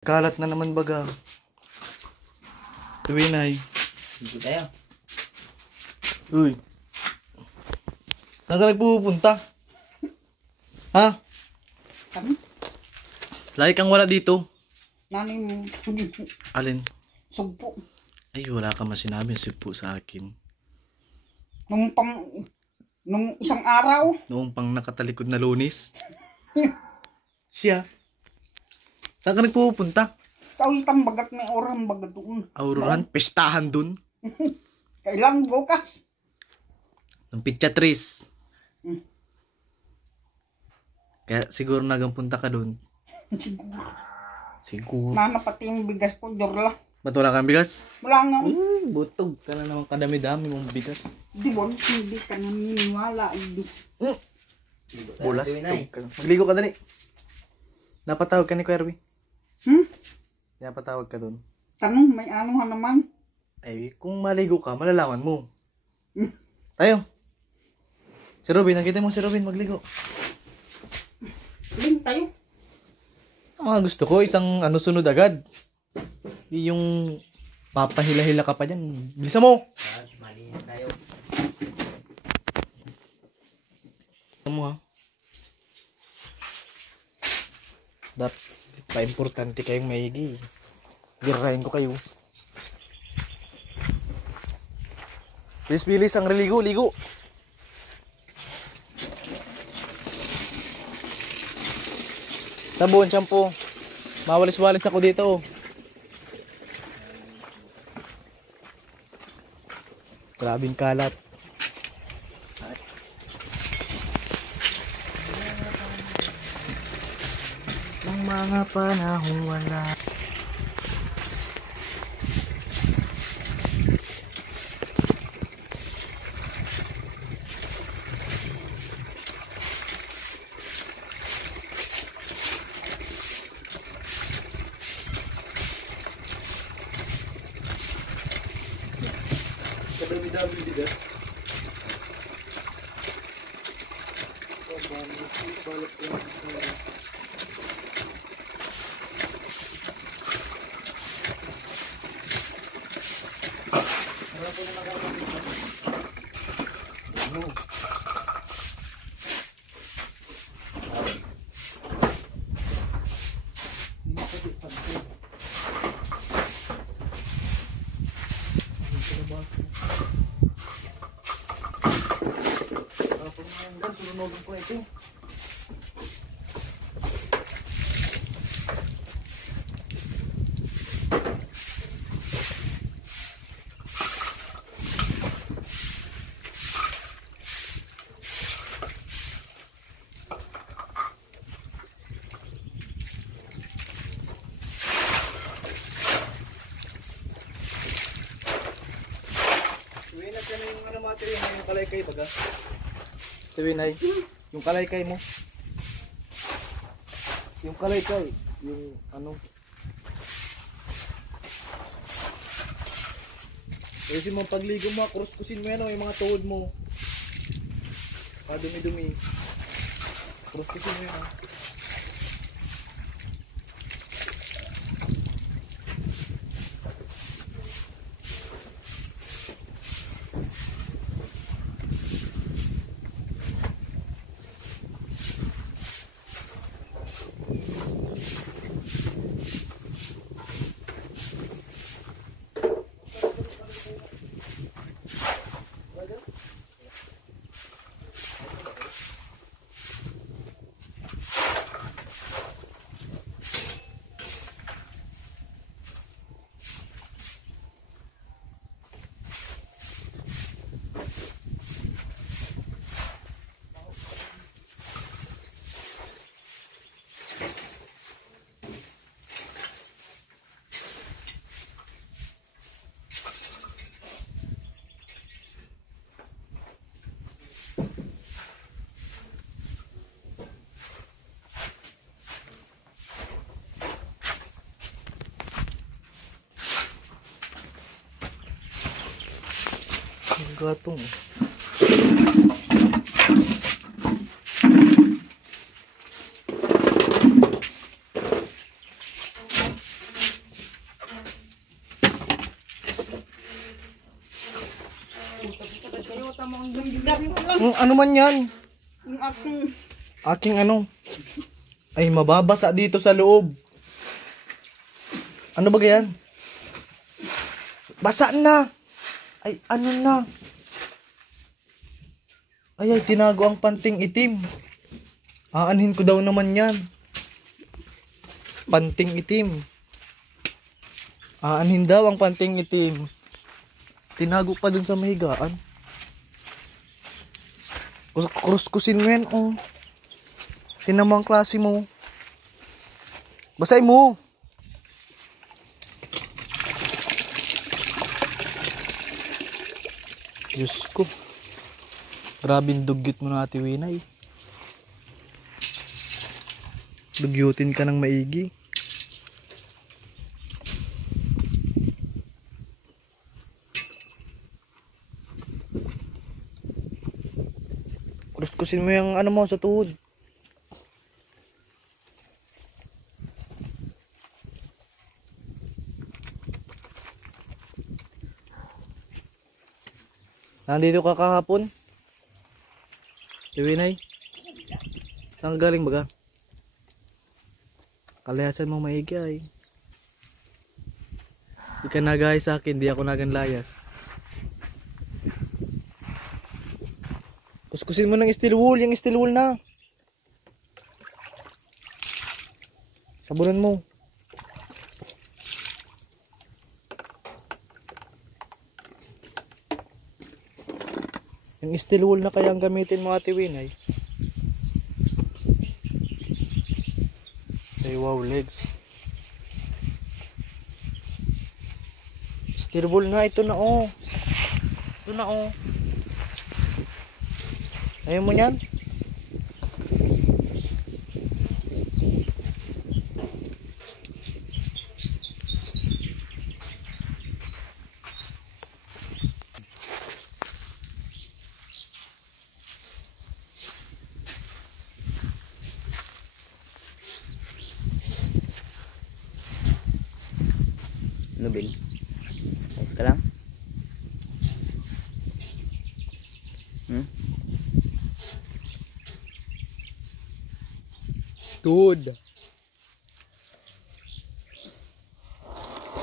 Kalat na naman baga. Tuwinay. Hindi tayo. Uy. Saan ka nagpupunta? Ha? Kami? Lagi kang wala dito. Nanay mo. Alin? Sugpo. Ay, wala ka man sinabi po sa akin. Nung isang araw. Noong pang nakatalikod na Lunes. Siya. Saan ka nagpupunta? Kawitang bagat may orang bagat doon. Auroran? Pestahan dun? Kailang bukas. Ng Pityatris. Hmm. Kaya siguro nagampunta ka dun. Siguro. Siguro. Nana pati yung bigas ko, Jorla. Ba't wala kang bigas? Wala nga. Butog ka na naman kadami-dami mong bigas. Di ba? Hindi ka naniniwala. Bulas ka. Magligo ka dali. Napatawag ka ni Kuya Erwin. Napatawag ka dun. Tanong, may ano ka naman? Ay, kung maligo ka, malalaman mo. Tayo. Si Robin, nakita mo si Robin magligo. Ling tayo. Ang mga gusto ko, isang sunod agad. Di yung papahila-hila ka pa dyan. Bilisan mo! Malinis tayo. Bilisan mo ha. Dapat pa-importante kayong maigi. Girahin ko kayo. Bilis-bilis ang ligo. Sabon, shampoo. Mawalis-walis ako dito. Grabing kalat. Ng mga panahong wala. Kadami-dami bigas. Sunugin ko ito. Tuwinag ka na yung material yung kalaykay baga. Tuwinay, yung kalaykay mo. Yung kalaykay, yung kasi mo pagligo mo, cross-kusin mo yan yung mga tuhod mo. Dumi-dumi. Cross-kusin mo yan. Gatong. Ang bigat mo lang. Ano man yan? Yung aking Aking ano? Ay, mababasa dito sa loob. Ano ba yan? Basa na! Ay, ano na? Ay, tinago ang panting itim. Aanhin ko daw naman yan. Panting itim. Aanhin daw ang panting itim. Tinago pa dun sa mahigaan. Kruskusin mo yan, oh. Tinan mo ang klase mo. Basahin mo. Diyos ko. Grabing dugyot mo na, Ate Winay. Dugyutin ka ng maigi. Kruskusin mo yung ano mo sa tuhod. Nandito ka kahapon? Winay? Saan ka galing baga? Kalayasan mo maigi ay. Di ka nagay sa akin, di ako naganlayas. Kuskusin mo ng steel wool, yung steel wool na. Sabunan mo. Yung steel wool na kaya ang gamitin mo, Ate Winay. Ay, wow, legs. Steel wool nga, ito na oh. Ito na oh. Ayaw mo yan? Ano, Bill? Ayos ka lang? Good.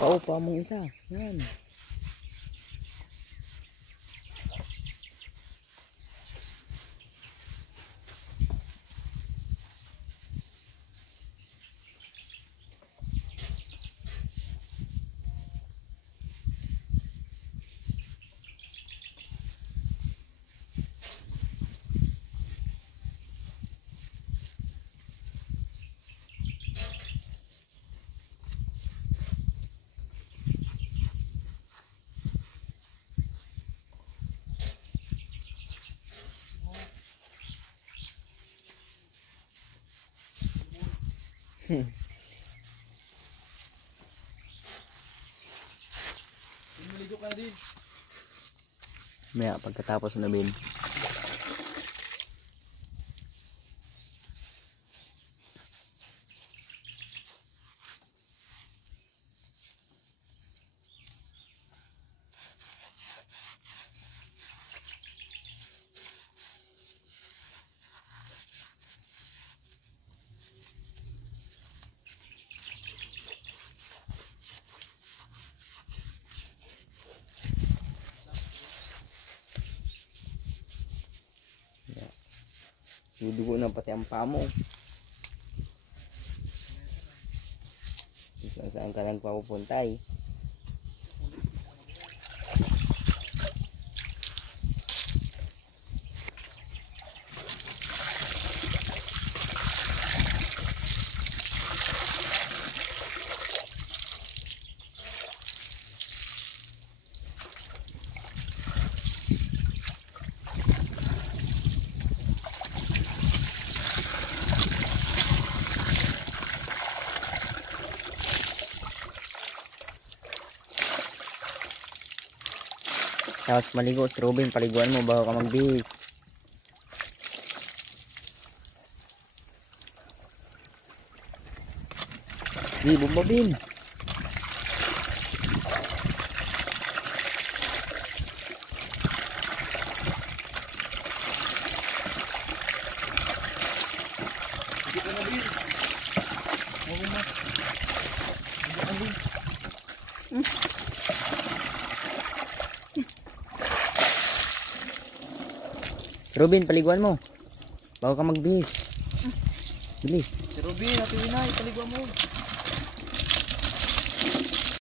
Paupa mong isa. Yan. Maligo ka din. Maya, pagkatapos na, Bill. Dudugo na pati ang paa mo. Saan ka lang papupunta eh. Tapos maligo, Robin, paliguan mo bago ka mag-bake. Di, bumabin. Robin, paliguan mo. Bago ka magbihis. Bilis. Si Ruby, Ate Winay, paliguan mo.